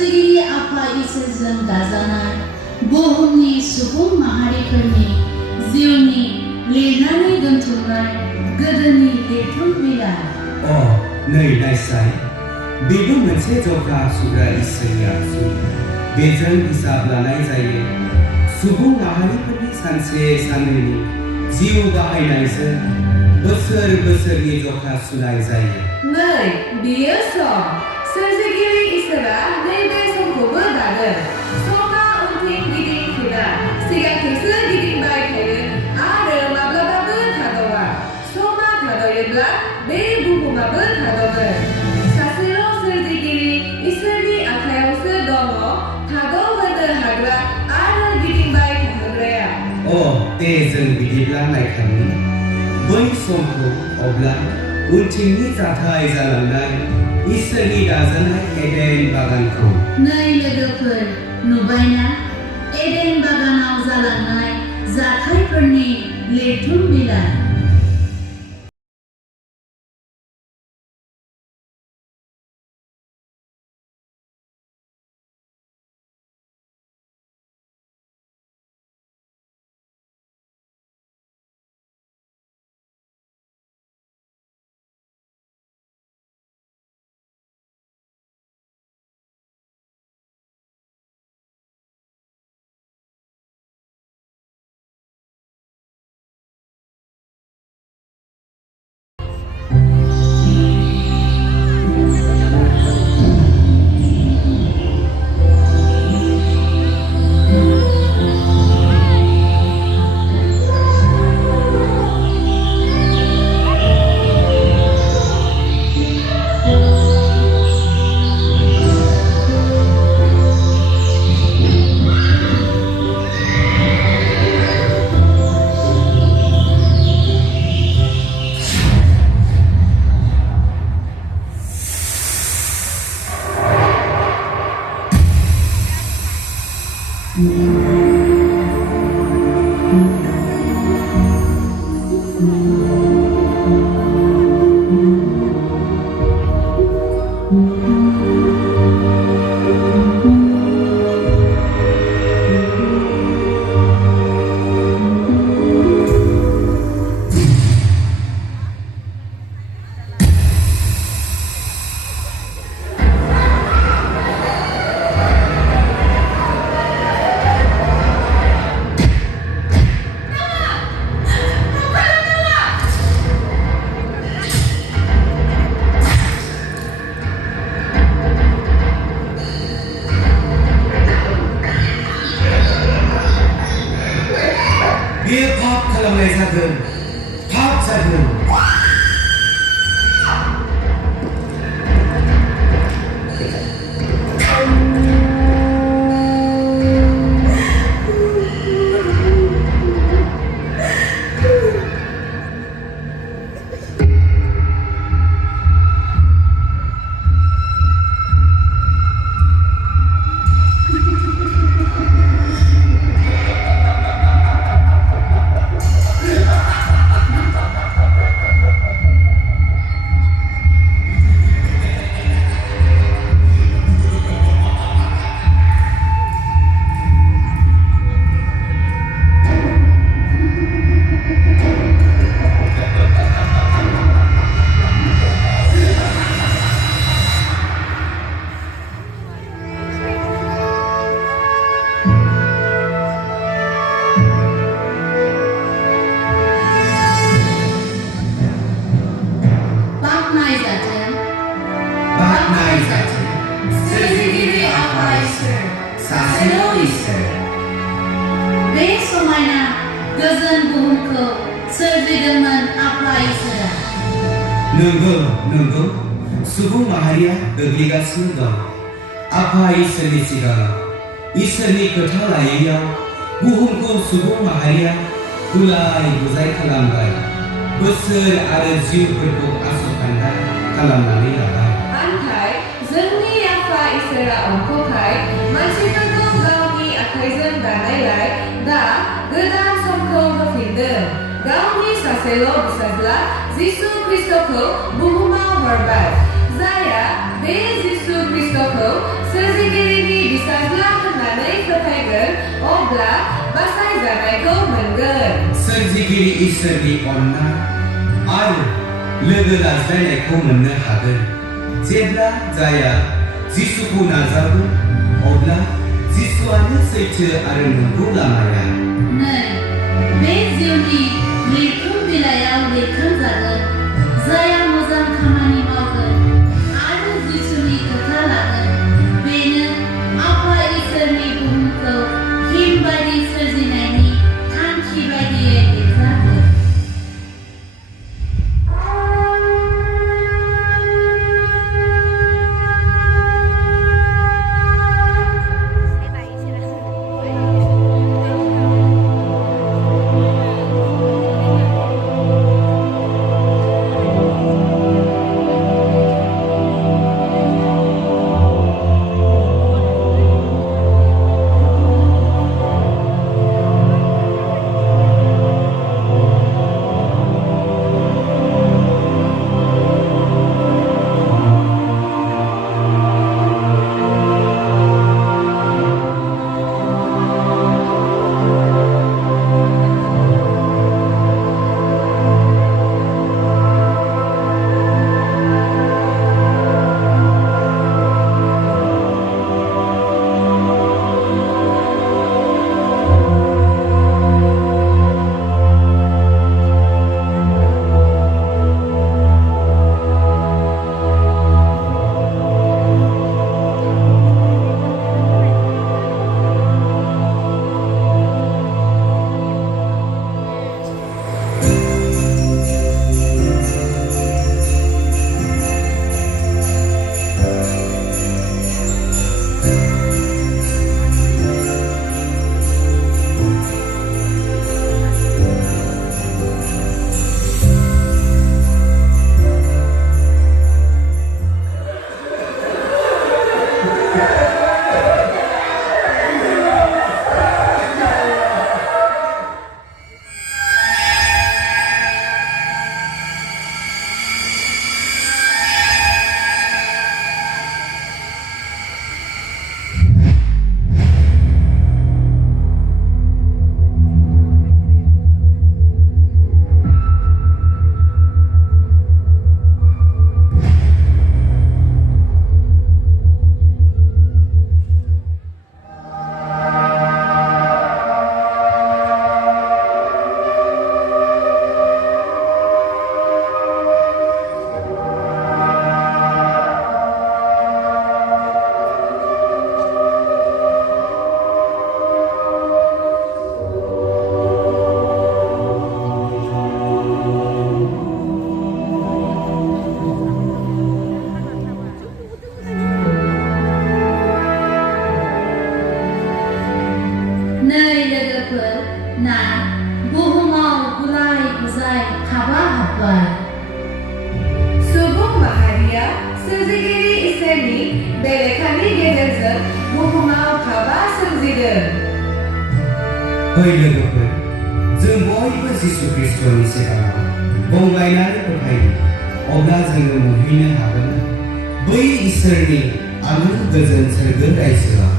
सोरजिगिरि आफा इसोरजों दाजानाय बुहुमनि सुबुं माहारिफोरनि जिउनि लिरनानै दोनथुमनाय गोदोनि लिरथुम बिलाइ। नै नायसाय, बेबो मोनसे जखा सुग्रा इसोरनि आगजु। बेजों हिसाब लानाय जायो। सुबुं माहारिफोरनि सानसे साननैनि जिउ बाहायनायजों बोसोर बोसोरनि जखा सुनाय जायो। नै बेयो सम। सोरजिगिरि इसोरा नैबे समखौबो दादों। समा उनथिं गिदिंफिना, सिगांथिंसो गिदिंबाय थायो आरो माब्लाबाबो थाद'आ। समा थाद'योब्ला बे बुहुमाबो थाद'गोन। सासेल' सोरजिगिरि इसोरनि आखायावसो दङ थाद'होनो हाग्रा आरो गिदिंबाय थाहोग्राया। दे जों बिदिब्ला नायखांनि बै समखौ, अब्ला उनथिंनि जाथाय जालांनाय इसोरनि दाजानाय एडेन बागानखौ। नै लोगोफोर, नुबायना एडेन बागानाव जालांनाय जाथायफोरनि लिरथुम बिलाइ। बेयो पाप खालामनाय जागोन, पाप जागोन। सोरजिगिरि आफा इसोर, सासेल' इसोर। बे समायना गोजोन बुहुमखौ सोरजिदोंमोन आफा इसोरा। नंगौ, सुबुं माहारिया गोग्लैगासिनो दं। आफा इसोरनि सिगाङाव इसोरनि खोथा लायैयाव बुहुमखौ सुबुं माहारिया गुलाय गुजाय खालामबाय। बोसोर आरो जिउफोरखौ आसखान्दा खालामनानै लाबाय। नाथाय जोंनि आफा इसोरा अनख'खाय मानसिफोरखौ गावनि आखाइजों दानायलाय दा गोदान समखौ होफिनदों। गावनि सासेल' फिसाज्ला जिसु ख्रीष्टखौ बुहुमाव हरबाय, जायहा बे जिसु ख्रीष्टखौ सोरजिगिरि सोरजिगिरि इसोरनि अननाय आरो लोगो लाज्लायनायखौ मोननो हागोन। जेब्ला जाया जिसुखौ नाजावो अब्ला जिसुआनो सैथो आरो नंगौ लामाया। नै बे जिउनि लिरथुम बिलाइयाव लिरखांजागोन जायहा मोजां खामानि मावगोन आरो जिसुनि खोथा लागोन बेनो आफा इसोरनि बुहुमखौ हिम बायदि सोरजिनायनि थांखि बायदियै लिरजागोन। ना बुहुमाव गुलाय गुजाय हाबा हाब्बाय। सुबुं माहारिया सोरजिगिरि इसोरनि बेरेखानि गेजेरजों बुहुमाव हाबा सोमजिदों। फै लोगोफोर, जों बयबो जिसु ख्रिस्ट'नि सिगाङाव गंग्लायनानै फोथायो, अब्ला जोङो नुहैनो हागोन बै इसोरनि आबुं गोजोन सोरगो रायजोआव।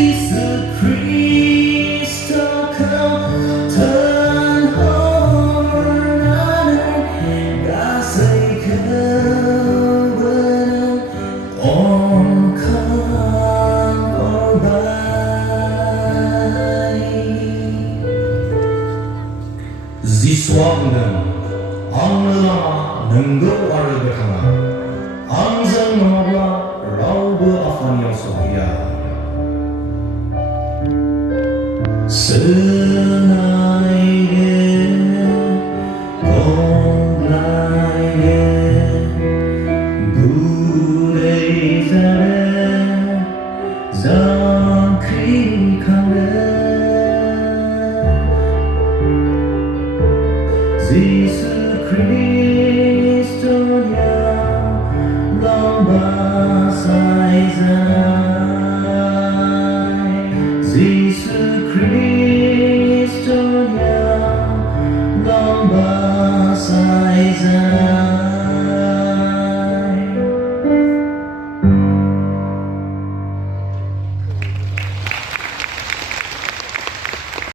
Jesus Christ, come, जिसु खृष्टया